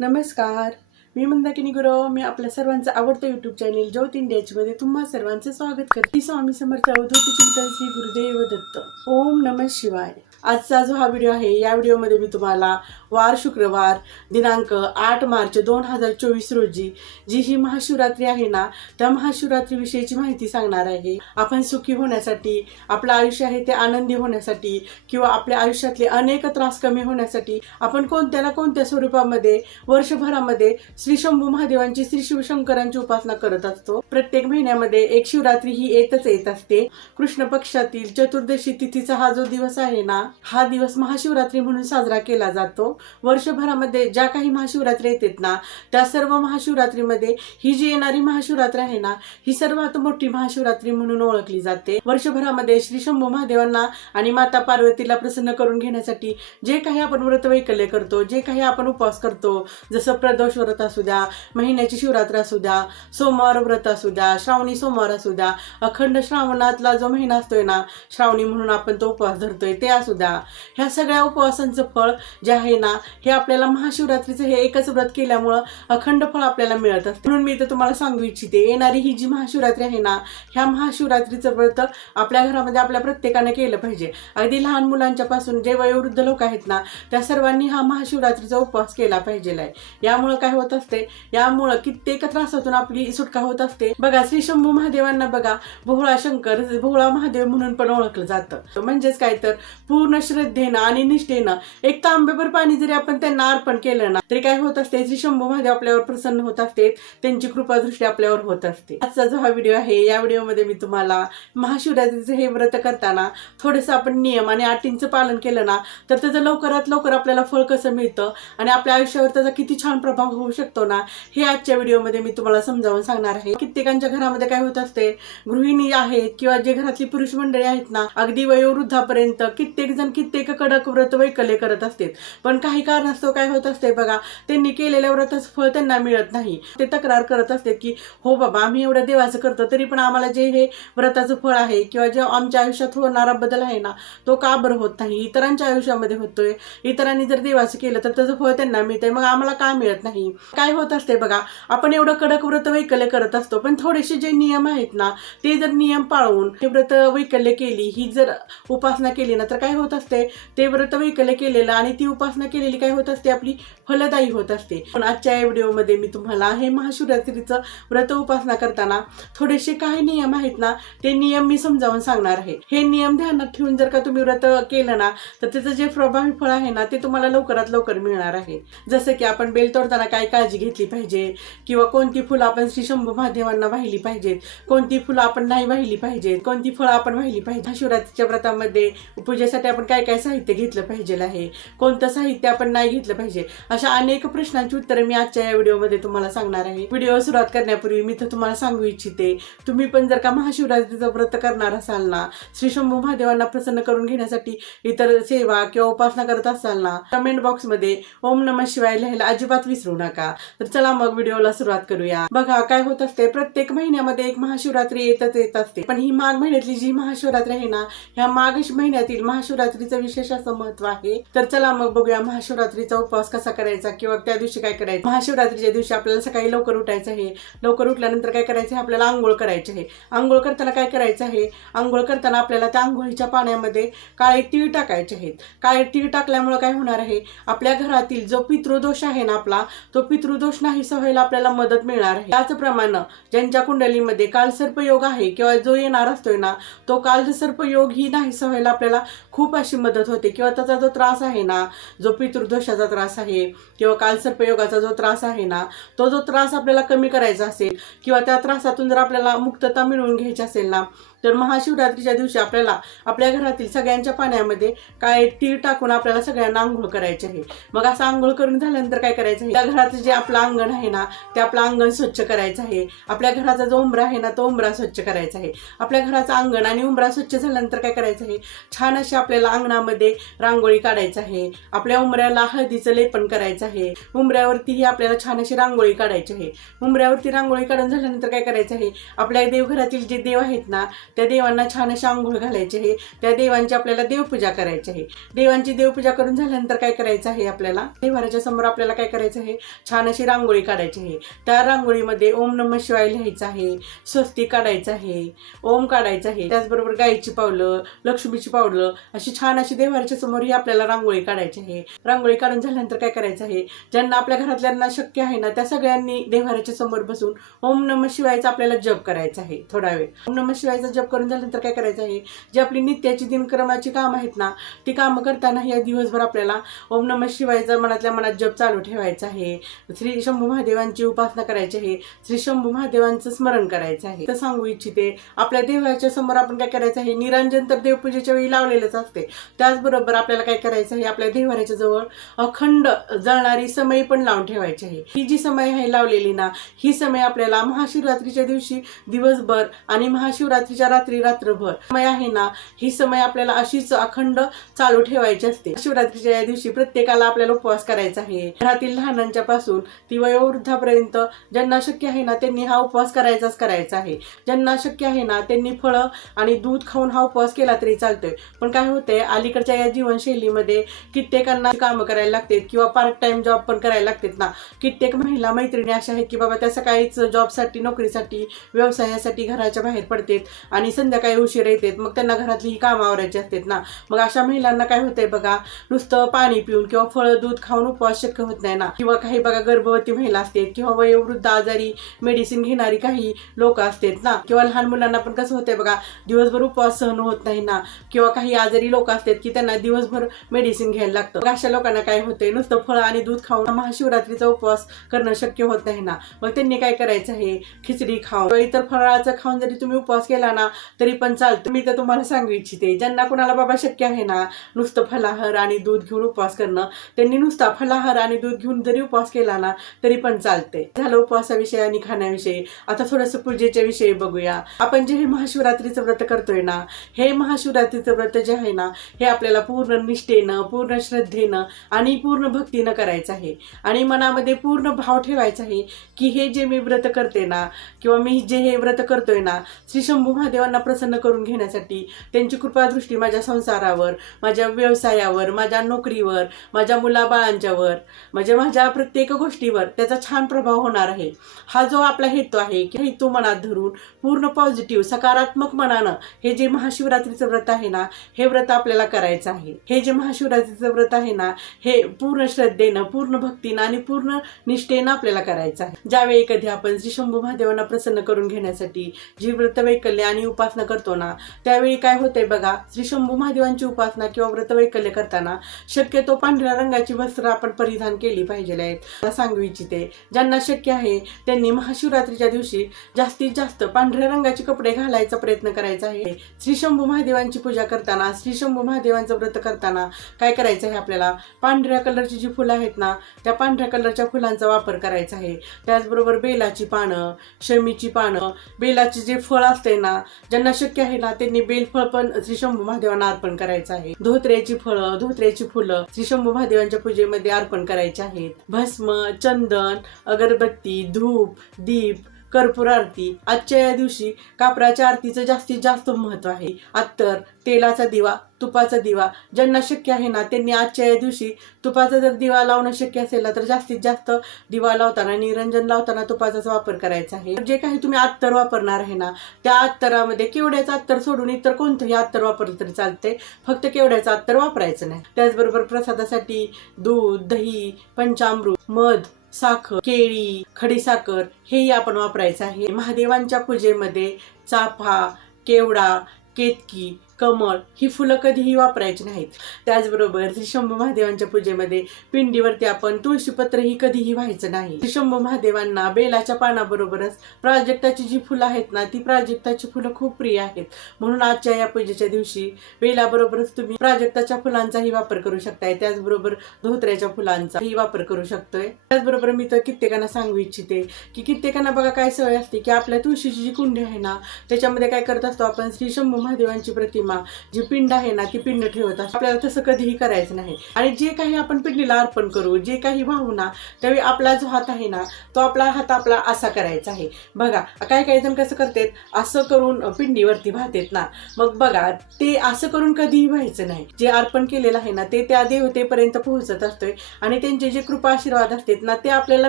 नमस्कार. मी मंदाकिनी गुरव मी आपल्या सर्वांचं आवडतं युट्यूब चॅनेल ज्योत इंडियाची तुम्हा सर्वांचं स्वागत करते. स्वामी समर्थ अवधूत चिंतन श्री गुरुदेव दत्त ओम नम शिवाय. आजचा जो हा व्हिडिओ आहे या व्हिडिओमध्ये मी तुम्हाला वार शुक्रवार दिनांक आठ मार्च दोन हजार चोवीस रोजी जी ही महाशिवरात्री आहे ना त्या महाशिवरात्रीविषयीची माहिती सांगणार आहे. आपण सुखी होण्यासाठी आपलं आयुष्य आहे ते आनंदी होण्यासाठी किंवा आपल्या आयुष्यातले अनेक त्रास कमी होण्यासाठी आपण कोणत्या ना कोणत्या स्वरूपामध्ये वर्षभरामध्ये श्री शंभू महादेवांची श्री शिवशंकरांची उपासना करत असतो. प्रत्येक महिन्यामध्ये एक शिवरात्री ही येतच येत असते. कृष्ण पक्षातील चतुर्दशी तिथीचा हा जो दिवस आहे ना हा दिवस महाशिवरात्री म्हणून साजरा केला जातो. वर्षभरामध्ये ज्या काही महाशिवरात्री येतात ना त्या सर्व महाशिवरात्रीमध्ये ही जी येणारी महाशिवरात्री आहे ना ही सर्वात मोठी महाशिवरात्री म्हणून ओळखली जाते. वर्षभरामध्ये श्री शंभू महादेवांना आणि माता पार्वतीला प्रसन्न करून घेण्यासाठी जे काही आपण व्रत वैकल्य करतो जे काही आपण उपवास करतो जसं प्रदोष व्रत असू द्या महिन्याची शिवरात्र असू द्या सोमवार व्रत असू द्या श्रावणी सोमवार असू द्या अखंड श्रावणातला जो महिना असतोय ना श्रावणी म्हणून आपण तो उपवास धरतोय ते असू द्या. ह्या सगळ्या उपवासांचं फळ जे आहे ना हे आपल्याला महाशिवरात्रीचं हे एकच व्रत केल्यामुळं अखंड फळ आपल्याला मिळत असते. म्हणून मी इथं तुम्हाला सांगू इच्छिते येणारी ही जी महाशिवरात्री आहे ना ह्या महाशिवरात्रीचं व्रत आपल्या घरामध्ये आपल्या प्रत्येकाने केलं पाहिजे. अगदी लहान मुलांच्या पासून जे वयोवृद्ध लोक आहेत ना त्या सर्वांनी हा महाशिवरात्रीचा उपवास केला पाहिजे आहे यामुळं काय होतं असते. यामुळं कित्येक त्रासातून आपली सुटका होत असते. बघा श्री शंभू महादेवांना बघा भोळा शंकर भोळा महादेव म्हणून पण ओळखलं जातं. म्हणजेच काय तर पूर्ण श्रद्धेनं आणि निष्ठेनं एक तांबेभर पाणी जरी आपण त्यांना अर्पण केलं ना तरी काय होत असते श्री शंभू महादेव आपल्यावर प्रसन्न होत असते. त्यांची कृपादृष्टी आपल्यावर होत असते. आजचा जो हा व्हिडिओ आहे या व्हिडिओमध्ये मी तुम्हाला महाशिवरात्रीचं हे व्रत करताना थोडंसं आपण नियम आणि अटींचं पालन केलं ना तर त्याचं लवकरात लवकर आपल्याला फळ कसं मिळतं आणि आपल्या आयुष्यावर त्याचा किती छान प्रभाव होऊ शकतो ना हे आजच्या व्हिडिओमध्ये मी तुम्हाला समजावून सांगणार आहे. कित्येकांच्या घरामध्ये काय होत असते गृहिणी आहेत किंवा जे घरातली पुरुष मंडळी आहेत ना अगदी वयोवृद्धापर्यंत कित्येक जण कित्येक कडक व्रत वैकल्य करत असतात. पण काही कारणास्तव काय होत असते बघा त्यांनी केलेल्या व्रताचं फळ त्यांना मिळत नाही. ते तक्रार करत असते की हो बाबा आम्ही एवढं देवाचं करतो तरी पण आम्हाला जे हे व्रताचं फळ आहे किंवा जे आमच्या आयुष्यात होणारा बदल आहे ना तो का बरं होत नाही? इतरांच्या आयुष्यामध्ये होतोय. इतरांनी जर देवाचं केलं तर त्याचं फळ त्यांना मिळतंय. मग आम्हाला का मिळत नाही? काय होत असते बघा आपण एवढं कडक व्रत वैकल्य करत असतो पण थोडेसे जे नियम आहेत ना ते जर नियम पाळून हे व्रत वैकल्य केली ही जर उपासना केली ना तर काय होत असते? ते व्रत वैकल्य केलेलं आणि ती उपासना केलेली काय होत असते? आपली फलदायी होत असते. पण आजच्या या व्हिडिओमध्ये मी तुम्हाला हे महाशिवरात्रीचं व्रत उपासना करताना थोडेसे काही नियम आहेत ना ते नियम मी समजावून सांगणार आहे. हे नियम ध्यानात ठेवून जर का तुम्ही व्रत केलं ना तर त्याचं जे प्रभावी फळ आहे ना ते तुम्हाला लवकरात लवकर मिळणार आहे. जसं की आपण बेल तोडताना काय काळजी घेतली पाहिजे. किंवा कोणती फुलं आपण श्री शंभू महादेवांना वाहिली पाहिजेत कोणती फुलं आपण नाही वाहिली पाहिजेत कोणती फळं आपण वाहिली पाहिजे शिवरात्रीच्या व्रतामध्ये पूजेसाठी आपण काय काय साहित्य घेतलं पाहिजे आहे? कोणतं साहित्य आपण नाही घेतलं पाहिजे? अशा अनेक प्रश्नांची उत्तरं मी आजच्या या व्हिडिओमध्ये तुम्हाला सांगणार आहे. व्हिडिओ सुरुवात करण्यापूर्वी मी तर तुम्हाला सांगू इच्छिते तुम्ही पण जर का महाशिवरात्रीचं व्रत करणार असाल ना श्री शंभू महादेवांना प्रसन्न करून घेण्यासाठी इतर सेवा किंवा उपासना करत असाल ना कमेंट बॉक्समध्ये ओम नम शिवाय लिहायला अजिबात विसरू नका. तर चला मग व्हिडिओला सुरुवात करूया. बघा काय होत असते प्रत्येक महिन्यामध्ये एक महाशिवरात्री येतच येत असते. पण ही माघ महिन्यातली जी महाशिवरात्री आहे ना ह्या माघ महिन्यातील महाशिवरात्रीचं विशेष असं महत्त्व आहे. तर चला मग बघूया महाशिवरात्रीचा उपवास कसा करायचा किंवा त्या दिवशी काय करायचं. महाशिवरात्रीच्या दिवशी आपल्याला सकाळी लवकर उठायचं आहे. लवकर उठल्यानंतर काय करायचं आहे? आपल्याला आंघोळ करायची आहे. आंघोळ करताना काय करायचं आहे? आंघोळ करताना आपल्याला त्या आंघोळीच्या पाण्यामध्ये काळे तीळ टाकायचे आहेत. काळे तीळ टाकल्यामुळे काय होणार आहे? आपल्या घरातील जो पितृदोष आहे ना आपला तो पितृ पितृदोष नाही व्हायला आपल्याला मदत मिळणार आहे. त्याचप्रमाणे ज्यांच्या कुंडलीमध्ये कालसर्प योग आहे किंवा जो येणार असतोय ना तो कालसर्प योग ही नाही व्हायला आपल्याला खूप अशी मदत होते. किंवा त्याचा जो त्रास आहे ना जो पितृदोषाचा त्रास आहे किंवा कालसर्पयोगाचा जो त्रास आहे ना तो जो त्रास आपल्याला कमी करायचा असेल किंवा त्या त्रासातून जर आपल्याला मुक्तता मिळवून घ्यायची असेल ना तर महाशिवरात्रीच्या दिवशी आपल्याला आपल्या घरातील सगळ्यांच्या पाण्यामध्ये काय तीळ टाकून आपल्याला सगळ्यांना आंघोळ करायची आहे. मग असं आंघोळ करून झाल्यानंतर काय करायचं आहे? त्या घराचं जे आपलं अंगण आहे ना ते आपलं अंगण स्वच्छ करायचं आहे. आपल्या घराचा जो उंबरा आहे ना तो उंबरा स्वच्छ करायचा आहे. आपल्या घराचं अंगण आणि उंबरा स्वच्छ झाल्यानंतर काय करायचं आहे? छान अशी आपल्याला अंगणामध्ये रांगोळी काढायचं आहे. आपल्या उंबऱ्याला हळदीचं लेपन करायचं आहे. उंबऱ्यावरतीही आपल्याला छान अशी रांगोळी काढायची आहे. उंबऱ्यावरती रांगोळी काढून झाल्यानंतर काय करायचं आहे? आपल्या देवघरातील जे देव आहेत ना त्या देवांना छान अशी आंघोळ घालायची आहे. त्या देवांची आपल्याला देवपूजा करायची आहे. देवांची देवपूजा करून झाल्यानंतर काय करायचं आहे आपल्याला? देवाराच्या समोर आपल्याला काय करायचं आहे? छान अशी रांगोळी काढायची आहे. त्या रांगोळीमध्ये ओम नम शिवाय लिहायचं आहे. स्वस्ती काढायचं आहे. ओम काढायचं आहे. त्याचबरोबर गाईची पावलं लक्ष्मीची पावलं अशी छान अशी देवाराच्या समोर ही आपल्याला रांगोळी काढायची आहे. रांगोळी काढून झाल्यानंतर काय करायचं आहे? ज्यांना आपल्या घरातल्यांना शक्य आहे ना त्या सगळ्यांनी देवाराच्या समोर बसून ओम नम शिवायचा आपल्याला जप करायचा आहे थोडा वेळ. ओम नम शिवायचा जप करून झाल्यानंतर काय करायचं आहे? जी आपली नित्याची दिनक्रमाची कामं आहेत ना ती कामं करताना या दिवसभर आपल्याला ओम नम शिवायचा मनातल्या मनात जप चालू ठेवायचा आहे. श्री शंभू महादेवांची उपासना करायची आहे. श्री शंभू महादेवांचं स्मरण करायचं आहे. तर सांगू इच्छिते आपल्या देवाच्या समोर आपण काय करायचं आहे? निरंजन तर देवपूजेच्या वेळी लावलेलंच असते. त्याचबरोबर आपल्याला काय करायचं आहे? आपल्या देवाऱ्याच्या जवळ अखंड जळणारी समय पण लावून ठेवायची आहे. ही जी समय आहे लावलेली ना ही समय आपल्याला महाशिवरात्रीच्या दिवशी दिवसभर आणि महाशिवरात्रीच्या रात्री रात्रभर. समय आहे ना ही समय आपल्याला अशीच अखंड चालू ठेवायची असते. शिवरात्रीच्या या दिवशी प्रत्येकाला आपल्याला उपवास करायचा आहे. घरातील लहानांच्या पासून ती वयोवृद्धापर्यंत ज्यांना शक्य आहे ना त्यांनी हा उपवास करायचाच करायचा आहे. ज्यांना शक्य आहे ना त्यांनी फळं आणि दूध खाऊन हा उपवास केला तरी चालतोय. पण काय होतंय अलीकडच्या या जीवनशैलीमध्ये कित्येकांना कामं करायला लागतात किंवा पार्ट टाइम जॉब पण करायला लागतात ना. कित्येक महिला मैत्रिणी अशा आहेत की बाबा त्या सकाळीच जॉबसाठी नोकरीसाठी व्यवसायासाठी घराच्या बाहेर पडतात. आणि संध्याकाळी उशीर येतात मग त्यांना घरातली ही कामं आवरायची असतात ना. मग अशा महिलांना काय होतंय बघा नुसतं पाणी पिऊन किंवा फळं दूध खाऊन उपवास शक्य होत नाही ना. किंवा काही बघा गर्भवती महिला असते किंवा वयोवृद्ध आजारी मेडिसिन घेणारी काही लोक असतात ना. किंवा लहान मुलांना पण कसं होतंय बघा दिवसभर उपवास सहन होत नाही ना. किंवा काही आजारी लोक असतात की त्यांना दिवसभर मेडिसिन घ्यायला लागतं. मग अशा लोकांना काय होतंय नुसतं फळं आणि दूध खाऊन महाशिवरात्रीचा उपवास करणं शक्य होत नाही ना. मग त्यांनी काय करायचं आहे? खिचडी खाऊन. इतर फळाचं खाऊन जरी तुम्ही उपवास केला ना तरी पण चालतं. मी तर तुम्हाला सांगू इच्छिते ज्यांना कुणाला बाबा शक्य आहे ना नुसतं फलाहार आणि दूध घेऊन उपवास करणं त्यांनी नुसता फलाहार आणि दूध घेऊन जरी उपवास केला ना तरी पण चालते झालं उपवासाविषयी आणि खाण्याविषयी. आता थोडंसं पूजेच्या विषयी बघूया. आपण जे हे महाशिवरात्रीचं व्रत करतोय ना हे महाशिवरात्रीचं व्रत जे आहे ना हे आपल्याला पूर्ण निष्ठेनं पूर्ण श्रद्धेनं आणि पूर्ण भक्तीनं करायचं आहे. आणि मनामध्ये पूर्ण भाव ठेवायचा आहे की हे जे मी व्रत करते ना किंवा मी जे हे व्रत करतोय ना श्री शंभू महादेव देवांना प्रसन्न करून घेण्यासाठी त्यांची कृपादृष्टी माझ्या संसारावर माझ्या व्यवसायावर माझ्या नोकरीवर माझ्या मुलाबाळांच्यावर म्हणजे माझ्या प्रत्येक गोष्टीवर त्याचा छान प्रभाव होणार आहे. हा जो आपला हेतू आहे की हेतू मनात धरून पूर्ण पॉझिटिव्ह सकारात्मक मनानं हे जे महाशिवरात्रीचं व्रत आहे ना हे व्रत आपल्याला करायचं आहे. हे जे महाशिवरात्रीचं व्रत आहे ना हे पूर्ण श्रद्धेनं पूर्ण भक्तीनं आणि पूर्ण निष्ठेनं आपल्याला करायचं आहे. ज्यावेळी कधी आपण श्री शंभू महादेवांना प्रसन्न करून घेण्यासाठी जी व्रतवैकल्य आणि उपासना करतो ना त्यावेळी काय होतंय बघा श्री शंभू महादेवांची उपासना किंवा व्रतवैकल्य करताना शक्यतो पांढऱ्या रंगाची वस्त्र आपण परिधान केली पाहिजे आहेत. सांगू इच्छिते ज्यांना शक्य आहे त्यांनी महाशिवरात्रीच्या दिवशी जास्तीत जास्त पांढऱ्या रंगाचे कपडे घालायचा प्रयत्न करायचा आहे. श्री शंभू महादेवांची पूजा करताना श्री शंभू महादेवांचं व्रत करताना काय करायचं आहे आपल्याला? पांढऱ्या कलरची जी फुलं आहेत ना त्या पांढऱ्या कलरच्या फुलांचा वापर करायचा आहे. त्याचबरोबर बेलाची पानं शमीची पानं बेलाचे जे फळ असते ना ज्यांना शक्य आहे ना त्यांनी बेलफळ पण श्री शंभू महादेवांना अर्पण करायचं आहे. धोत्र्याची फळं धोत्र्याची फुलं श्री शंभू महादेवांच्या पूजेमध्ये अर्पण करायचे आहेत. भस्म चंदन अगरबत्ती धूप दीप कर्पूर आरती. आजच्या या दिवशी कापराच्या आरतीचं जास्तीत जास्त महत्त्व आहे. अत्तर तेलाचा दिवा तुपाचा दिवा ज्यांना शक्य आहे ना त्यांनी आजच्या या दिवशी तुपाचा जर दिवा लावणं शक्य असेल ना तर जास्तीत जास्त दिवा लावताना निरंजन लावताना तुपाचाच वापर करायचा आहे. जे काही तुम्ही अत्तर वापरणार आहे ना त्या अत्तरामध्ये केवड्याचं अत्तर सोडून इतर कोणतंही अत्तर वापरलं तरी चालते फक्त केवड्याचं अत्तर वापरायचं नाही. त्याचबरोबर प्रसादासाठी दूध दही पंचामृत मध साखर केळी खडीसाखर हेही आपण वापरायचं आहे. महादेवांच्या पूजेमध्ये चाफा केवडा केतकी कमळ ही फुलं कधीही वापरायची नाहीत. त्याचबरोबर श्री शंभू महादेवांच्या पूजेमध्ये पिंडीवरती आपण तुळशीपत्रही कधीही व्हायचं नाही. श्री शंभू महादेवांना बेलाच्या पानाबरोबरच प्राजक्ताची जी फुलं आहेत ना ती प्राजक्ताची फुलं खूप प्रिय आहेत. म्हणून आजच्या या पूजेच्या दिवशी बेलाबरोबरच तुम्ही प्राजक्ताच्या फुलांचाही वापर करू शकताय. त्याचबरोबर धोत्र्याच्या फुलांचाही वापर करू शकतोय. त्याचबरोबर मी तर कित्येकांना सांगू इच्छिते की कित्येकांना बघा काय सवय असते की आपल्या तुळशीची जी कुंडी आहे ना त्याच्यामध्ये काय करत असतो आपण? श्री शंभू महादेवांची प्रतिमा किंवा जी पिंड आहे ना ती पिंड ठेवत असतो आपल्याला तसं कधीही करायचं नाही. आणि जे काही आपण पिंडीला अर्पण करू जे काही वाहू ना त्यावेळी आपला जो हात आहे ना तो आपला हात आपला असा करायचा आहे. बघा काही काही जण कसं करतात असं करून पिंडीवरती वाहतेत ना. मग बघा ते असं करून कधीही व्हायचं नाही. जे अर्पण केलेलं आहे ना ते त्या देवतेपर्यंत पोहोचत असतोय. आणि त्यांचे जे कृपा आशीर्वाद असतात ना ते आपल्याला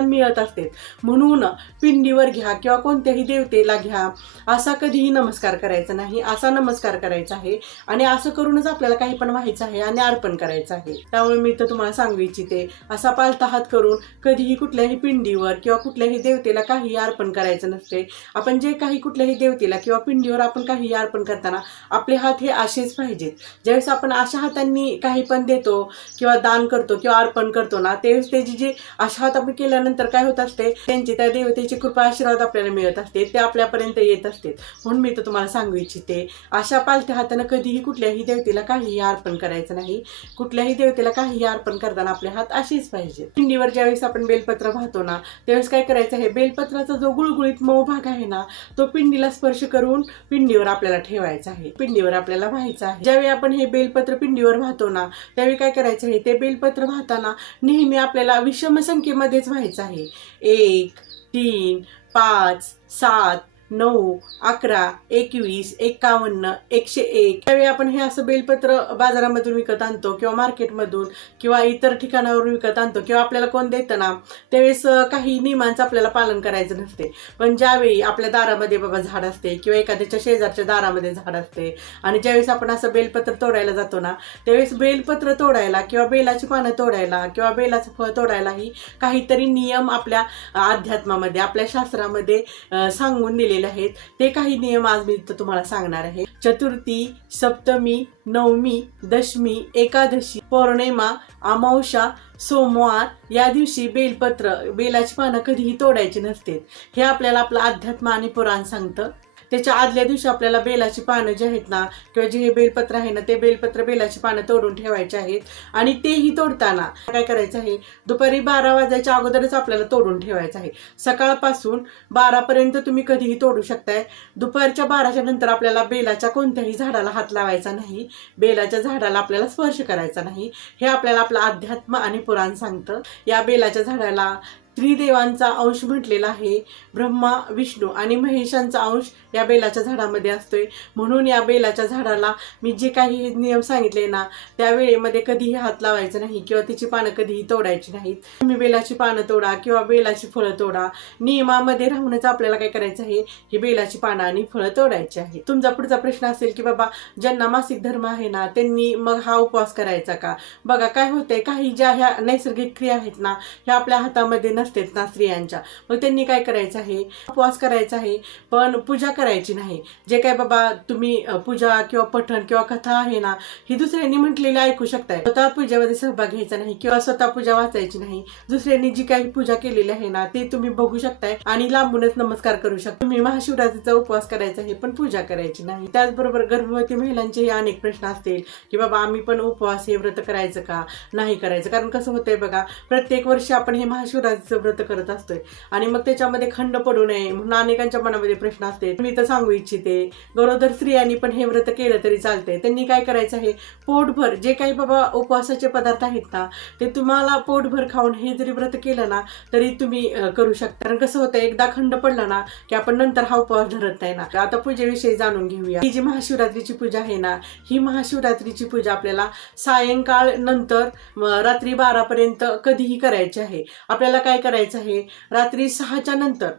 मिळत असतात. म्हणून पिंडीवर घ्या किंवा कोणत्याही देवतेला घ्या. असा कधीही नमस्कार करायचा नाही. असा नमस्कार करायचा आहे. आणि असं करूनच आपल्याला काही पण व्हायचं आहे आणि अर्पण करायचं आहे. त्यामुळे मी तर तुम्हाला सांगू इच्छिते असा पालता हात करून कधीही कुठल्याही पिंडीवर किंवा कुठल्याही देवतेला काही अर्पण करायचं नसते. आपण जे काही कुठल्याही देवतेला किंवा पिंडीवर आपण काही अर्पण करताना आपले हात हे असेच पाहिजेत. ज्यावेळेस आपण अशा हातांनी काही पण देतो किंवा दान करतो किंवा अर्पण करतो ना त्यावेळेस त्याची जे अशा हात आपण केल्यानंतर काय होत असते त्यांची त्या देवतेची कृपा आशीर्वाद आपल्याला मिळत असते ते आपल्यापर्यंत येत असते. म्हणून मी तर तुम्हाला सांगू इच्छिते अशा पालत्या हातानं कधीही कुठल्याही देवतेला काहीही अर्पण करायचं नाही. कुठल्याही देवतेला काहीही अर्पण करताना आपले हात असेच पाहिजे पिंडीवर ज्यावेळेस आपण बेलपत्र वाहतो ना त्यावेळेस काय करायचं आहे? बेलपत्राचा जो गुळगुळीत मऊ भाग आहे ना तो पिंडीला स्पर्श करून पिंडीवर आपल्याला ठेवायचा आहे. पिंडीवर आपल्याला व्हायचं आहे. ज्यावेळी आपण हे बेलपत्र पिंडीवर वाहतो ना त्यावेळी काय करायचं आहे? ते बेलपत्र वाहताना नेहमी आपल्याला विषम संख्येमध्येच व्हायचं आहे. एक तीन पाच सात नऊ अकरा एकवीस एकावन्न एकशे एक. त्यावेळी आपण हे असं बेलपत्र बाजारामधून विकत आणतो किंवा मार्केटमधून किंवा इतर ठिकाणावरून विकत आणतो किंवा आपल्याला कोण देतं ना त्यावेळेस काही नियमांचं आपल्याला पालन करायचं नसते. पण ज्यावेळी आपल्या दारामध्ये बाबा झाड असते किंवा एखाद्याच्या शेजारच्या दारामध्ये झाड असते आणि ज्यावेळेस आपण असं बेलपत्र तोडायला जातो ना त्यावेळेस बेलपत्र तोडायला किंवा बेलाची पानं तोडायला किंवा बेलाचं फळ तोडायलाही काहीतरी नियम आपल्या अध्यात्मामध्ये आपल्या शास्त्रामध्ये सांगून दिलेले आहेत. ते काही नियम आज मी इथं तुम्हाला सांगणार आहे. चतुर्थी सप्तमी नवमी दशमी एकादशी पौर्णिमा अमावशा सोमवार या दिवशी बेलपत्र बेलाची पानं कधीही तोडायची नसते हे आपल्याला आपलं अध्यात्म आणि पुराण सांगतं. त्याच्या आदल्या दिवशी आपल्याला बेलाची पानं जे आहेत ना किंवा जे हे बेलपत्र आहे ना ते बेलपत्र बेलाची पानं तोडून ठेवायचे आहेत. आणि तेही तोडताना काय करायचं आहे? दुपारी बारा वाजायच्या अगोदरच आपल्याला तोडून ठेवायचं आहे. सकाळपासून बारापर्यंत तुम्ही कधीही तोडू शकताय. दुपारच्या बाराच्या नंतर आपल्याला बेलाच्या कोणत्याही झाडाला हात लावायचा नाही. बेलाच्या झाडाला आपल्याला स्पर्श करायचा नाही. हे आपल्याला आपलं अध्यात्म आणि पुराण सांगतं. या बेलाच्या झाडाला त्रिदेवांचा अंश म्हटलेला आहे. ब्रह्मा विष्णू आणि महेशांचा अंश या बेलाच्या झाडामध्ये असतोय. म्हणून या बेलाच्या झाडाला मी जे काही नियम सांगितले ना त्या वेळेमध्ये कधीही हात लावायचा नाही किंवा तिची पानं कधीही तोडायची नाहीत. तुम्ही बेलाची पानं तोडा किंवा बेलाची फळं तोडा. नियमामध्ये राहूनच आपल्याला काय करायचं आहे? ही बेलाची पानं आणि फळं तोडायची आहे. तुमचा पुढचा प्रश्न असेल की बाबा ज्यांना मासिक धर्म आहे ना त्यांनी मग हा उपवास करायचा का? बघा काय होतंय? काही ज्या ह्या नैसर्गिक क्रिया आहेत ना ह्या आपल्या हातामध्ये नसतात. ना स्त्रियांच्या. मग त्यांनी काय करायचं आहे? उपवास करायचा आहे पण पूजा करायची नाही. जे काय बाबा तुम्ही पूजा किंवा पठण किंवा कथा आहे ना ही दुसऱ्यांनी म्हटलेली ऐकू शकताय. स्वतः पूजेमध्ये सहभाग घ्यायचा नाही किंवा स्वतः पूजा वाचायची नाही. दुसऱ्यांनी जी काही पूजा केलेली आहे ना ते तुम्ही बघू शकताय आणि लांबूनच नमस्कार करू शकता. तुम्ही महाशिवरात्रीचा उपवास करायचा आहे पण पूजा करायची नाही. त्याचबरोबर गर्भवती महिलांचेही अनेक प्रश्न असतील की बाबा आम्ही पण उपवास हे व्रत करायचं का? नाही करायचं. कारण कसं होतंय बघा प्रत्येक वर्षी आपण हे महाशिवरात्री व्रत करत असतोय. आणि मग त्याच्यामध्ये खंड पडू नये. म्हणून अनेकांच्या मनामध्ये प्रश्न असते. मी तर सांगू इच्छिते. गरोदर स्त्रियांनी पण हे व्रत केलं तरी चालतंय. त्यांनी काय करायचं आहे? पोटभर जे काही बाबा उपवासाचे पदार्थ आहेत ना ते तुम्हाला पोटभर खाऊन हे जरी व्रत केलं ना तरी तुम्ही करू शकता. कारण कसं होतं एकदा खंड पडला ना की आपण नंतर हा उपवास धरत नाही ना. आता पूजेविषयी जाणून घेऊया. ही जी महाशिवरात्रीची पूजा आहे ना ही महाशिवरात्रीची पूजा आपल्याला सायंकाळ नंतर रात्री रात्री बारापर्यंत कधीही करायची आहे. आपल्याला काय करायचं आहे. रात्री सहाच्या नंतर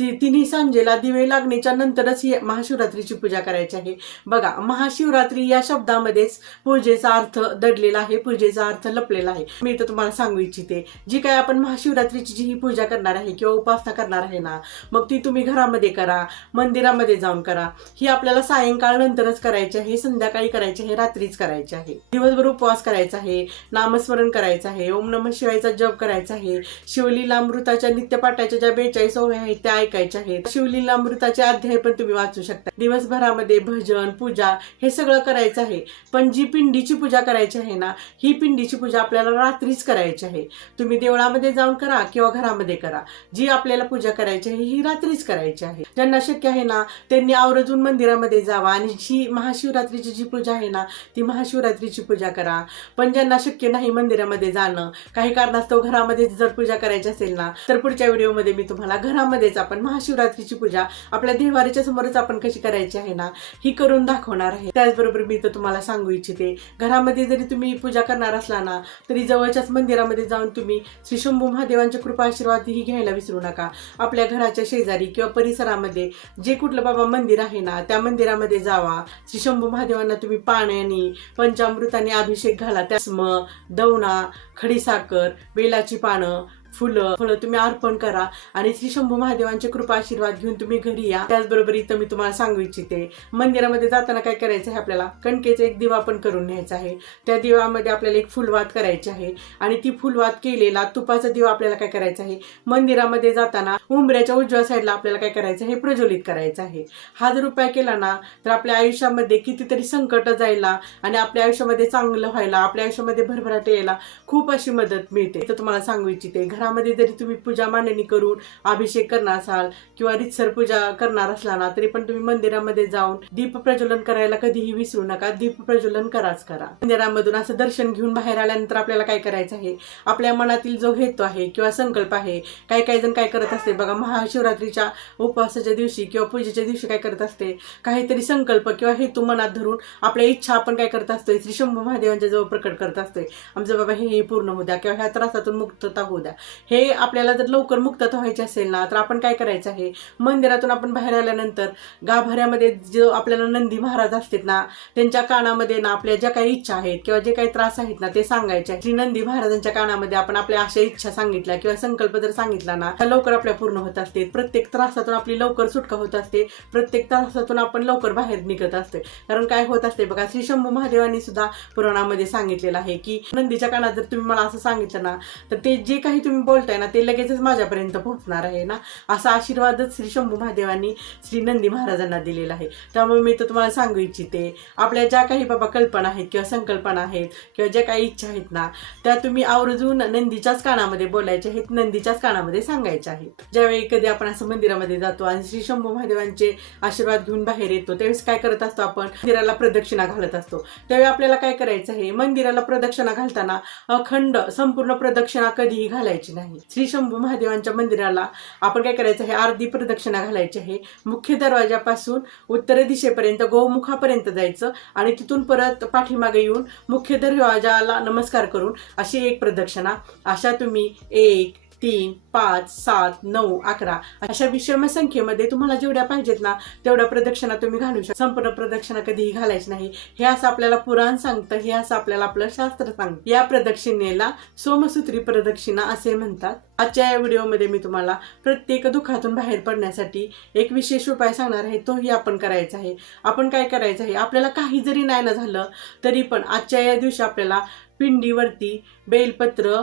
ती तिन्ही सांजेला दिवे लागण्याच्या नंतरच महाशिवरात्रीची पूजा करायची आहे. बघा महाशिवरात्री या शब्दामध्येच पूजेचा अर्थ दडलेला आहे पूजेचा अर्थ लपलेला आहे. मी तर तुम्हाला सांगू इच्छिते जी काय आपण महाशिवरात्रीची जी ही पूजा करणार आहे किंवा उपासना करणार आहे ना मग ती तुम्ही घरामध्ये करा मंदिरामध्ये जाऊन करा. ही आपल्याला सायंकाळ नंतरच करायची आहे संध्याकाळी करायची आहे रात्रीच करायची आहे. दिवसभर उपवास करायचा आहे नामस्मरण करायचं आहे ओम नम शिवायचा जप करायचा आहे शिवलीलामृताच्या नित्यपाठाच्या ज्या बेचाळीस ओव्या आहेत त्या ऐकायचे आहेत. शिवलीलामृताचे अध्याय पण तुम्ही वाचू शकता. दिवसभरामध्ये भजन पूजा हे सगळं करायचं आहे. पण जी पिंडीची पूजा करायची आहे ना ही पिंडीची पूजा आपल्याला रात्रीच करायची आहे. तुम्ही देवळामध्ये जाऊन करा किंवा घरामध्ये करा. जी आपल्याला पूजा करायची आहे ही रात्रीच करायची आहे. ज्यांना शक्य आहे ना त्यांनी आवर्जून मंदिरामध्ये जावा आणि जी महाशिवरात्रीची जी पूजा आहे ना ती महाशिवरात्रीची पूजा करा. पण ज्यांना शक्य नाही मंदिरामध्ये जाणं काही कारणास्तव घरामध्ये जर पूजा करायची असेल ना तर पुढच्या व्हिडिओमध्ये मी तुम्हाला घरामध्येच आपण महाशिवरात्रीची पूजा आपल्या देवारीच्या समोरच आपण कशी करायची आहे ना ही करून दाखवणार आहे. त्याचबरोबर मी तर तुम्हाला सांगू इच्छिते घरामध्ये जरी तुम्ही पूजा करणार असला ना तरी जवळच्याच मंदिरामध्ये जाऊन तुम्ही श्री शंभू महादेवांचे कृपा आशीर्वाद ही घ्यायला विसरू नका. आपल्या घराच्या शेजारी किंवा परिसरामध्ये जे कुठलं बाबा मंदिर आहे ना त्या मंदिरामध्ये जावा. श्री शंभू महादेवांना तुम्ही पाण्याने पंचामृताने अभिषेक घाला. त्यास्म दवणा खडीसाखर बेलाची पानं फुलं फळं तुम्ही अर्पण करा आणि श्री शंभू महादेवांचे कृपा आशीर्वाद घेऊन तुम्ही घरी या. त्याचबरोबर इथं मी तुम्हाला सांगू इच्छिते मंदिरामध्ये जाताना काय करायचं आहे आपल्याला? कणकेचा एक दिवा पण करून न्यायचा आहे. त्या दिवामध्ये आपल्याला एक फुलवात करायची आहे आणि ती फुलवात केलेला तुपाचा दिवा आपल्याला काय करायचा आहे? मंदिरामध्ये जाताना उंबऱ्याच्या उजव्या साईडला आपल्याला काय करायचं आहे? हे प्रज्वलित करायचं आहे. हा जर उपाय केला ना तर आपल्या आयुष्यामध्ये कितीतरी संकट जायला आणि आपल्या आयुष्यामध्ये चांगलं व्हायला आपल्या आयुष्यामध्ये भरभराट यायला खूप अशी मदत मिळते. तर तुम्हाला सांगू इच्छिते घरामध्ये जरी तुम्ही पूजा मांडणी करून अभिषेक करणार असाल किंवा रितसर पूजा करणार असला ना तरी पण तुम्ही मंदिरामध्ये जाऊन दीप प्रज्वलन करायला कधीही विसरू नका. दीप प्रज्वलन कराच करा. मंदिरामधून असं दर्शन घेऊन बाहेर आल्यानंतर आपल्याला काय करायचं आहे? आपल्या मनातील जो हेतू आहे किंवा संकल्प आहे काही काही जण काय करत असते बघा महाशिवरात्रीच्या उपवासाच्या दिवशी किंवा पूजेच्या दिवशी काय करत असते? काहीतरी संकल्प किंवा हेतू मनात धरून आपल्या इच्छा आपण काय करत असतोय? श्री शंभू महादेवांच्या जवळ प्रकट करत असतोय. आमचं बाबा हे पूर्ण होऊ द्या किंवा ह्या त्रासातून मुक्तता होऊ द्या. हे आपल्याला जर लवकर मुक्तता व्हायची असेल ना तर आपण काय करायचं आहे? मंदिरातून आपण बाहेर आल्यानंतर गाभाऱ्यामध्ये जो आपल्याला नंदी महाराज असतात ना त्यांच्या कानामध्ये ना आपल्या ज्या काही इच्छा आहेत किंवा जे काही त्रास आहेत ना ते सांगायचे. श्री नंदी महाराजांच्या कानामध्ये आपण आपल्या अशा इच्छा सांगितल्या किंवा संकल्प जर सांगितला ना तर लवकर आपल्या पूर्ण होत असते. प्रत्येक त्रासातून आपली लवकर सुटका होत असते. प्रत्येक त्रासातून आपण लवकर बाहेर निघत असते. कारण काय होत असते बघा श्री शंभू महादेवांनी सुद्धा पुराणामध्ये सांगितलेलं आहे की नंदीच्या कानात जर तुम्ही मला असं सांगितलं ना तर ते जे काही तुम्ही बोलताय ना ते लगेचच माझ्यापर्यंत पोहोचणार आहे ना. असा आशीर्वादच श्री शंभू महादेवांनी श्री नंदी महाराजांना दिलेला आहे. त्यामुळे मी तर तुम्हाला सांगू इच्छिते आपल्या ज्या काही बाबा कल्पना आहेत किंवा संकल्पना आहेत किंवा ज्या काही इच्छा आहेत ना त्या तुम्ही आवर्जून नंदीच्याच कानामध्ये बोलायच्या आहेत नंदीच्याच कानामध्ये सांगायच्या आहेत. ज्यावेळी कधी आपण असं मंदिरामध्ये जातो आणि श्री शंभू महादेवांचे आशीर्वाद घेऊन बाहेर येतो त्यावेळेस काय करत असतो आपण? मंदिराला प्रदक्षिणा घालत असतो. त्यावेळी आपल्याला काय करायचं आहे? मंदिराला प्रदक्षिणा घालताना अखंड संपूर्ण प्रदक्षिणा कधीही घालायची नाही श्री शंभू महादेवांच्या मंदिराला आपण काय करायचं? आहे अर्धी प्रदक्षिणा घालायची आहे. मुख्य दरवाजापासून उत्तर दिशेपर्यंत गोमुखापर्यंत जायचं आणि तिथून परत पाठीमागे येऊन मुख्य दरवाजाला नमस्कार करून अशी एक प्रदक्षिणा. अशा तुम्ही एक तीन पाच सात नऊ अकरा. अशा विषम संख्येमध्ये तुम्हाला जेवढ्या पाहिजेत ना तेवढ्या प्रदक्षिणा तुम्ही घालू शकता. संपूर्ण प्रदक्षिणा कधीही घालायची नाही. हे असं आपल्याला पुराण सांगतं हे असं आपल्याला आपलं शास्त्र सांगतं. या प्रदक्षिणेला सोमसूत्री प्रदक्षिणा असे म्हणतात. आजच्या या व्हिडिओमध्ये मी तुम्हाला प्रत्येक दुःखातून बाहेर पडण्यासाठी एक विशेष उपाय सांगणार आहे. तोही आपण करायचा आहे. आपण काय करायचं आहे? आपल्याला काही जरी नाही ना झालं तरी पण आजच्या या दिवशी आपल्याला पिंडीवरती बेलपत्र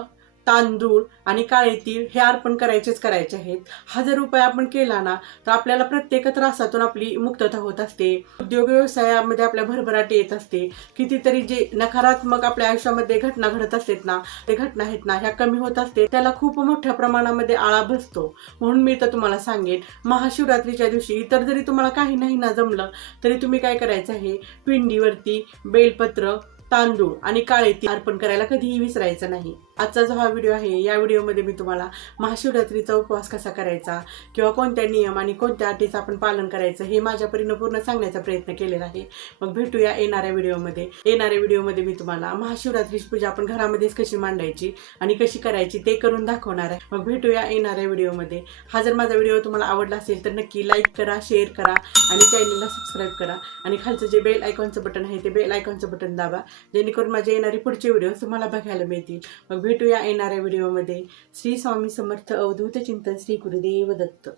तांदूळ आणि काळे तीळ हे अर्पण करायचेच करायचे आहेत. हा जर उपाय आपण केला ना तर आपल्याला प्रत्येक त्रासातून आपली मुक्तता होत असते. उद्योग व्यवसायामध्ये आपल्या भरभराट येत असते. कितीतरी जे नकारात्मक आपल्या आयुष्यामध्ये घटना घडत असतात ना ते घटना आहेत ना ह्या कमी होत असते. त्याला खूप मोठ्या प्रमाणामध्ये आळा बसतो. म्हणून मी तर तुम्हाला सांगेन महाशिवरात्रीच्या दिवशी इतर जरी तुम्हाला काही नाही ना जमलं तरी तुम्ही काय करायचं आहे? पिंडीवरती बेलपत्र तांदूळ आणि काळे ती अर्पण करायला कधीही विसरायचं नाही. आजचा जो हा व्हिडिओ आहे या व्हिडिओमध्ये मी तुम्हाला महाशिवरात्रीचा उपवास कसा करायचा किंवा कोणत्या नियम आणि कोणत्या अटीचं आपण पालन करायचं हे माझ्या परीनं पूर्ण सांगण्याचा प्रयत्न केलेला आहे. मग भेटूया येणाऱ्या व्हिडिओमध्ये येणाऱ्या व्हिडिओमध्ये मी तुम्हाला महाशिवरात्रीची पूजा आपण घरामध्येच कशी मांडायची आणि कशी करायची ते करून दाखवणार आहे. मग भेटूया येणाऱ्या व्हिडिओमध्ये हा जर माझा व्हिडिओ तुम्हाला आवडला असेल तर नक्की लाईक करा शेअर करा आणि चॅनलला सबस्क्राईब करा. आणि खालचं जे बेल आयकॉनचं बटन आहे ते बेल आयकॉनचं बटन दाबा. जेणेकरून माझे येणारे पुढचे व्हिडिओ तुम्हाला बघायला मिळतील. मग भेटूया येणाऱ्या व्हिडिओमध्ये श्री स्वामी समर्थ अवधूत चिंतन श्री गुरुदेव दत्त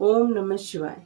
ओम नम शिवाय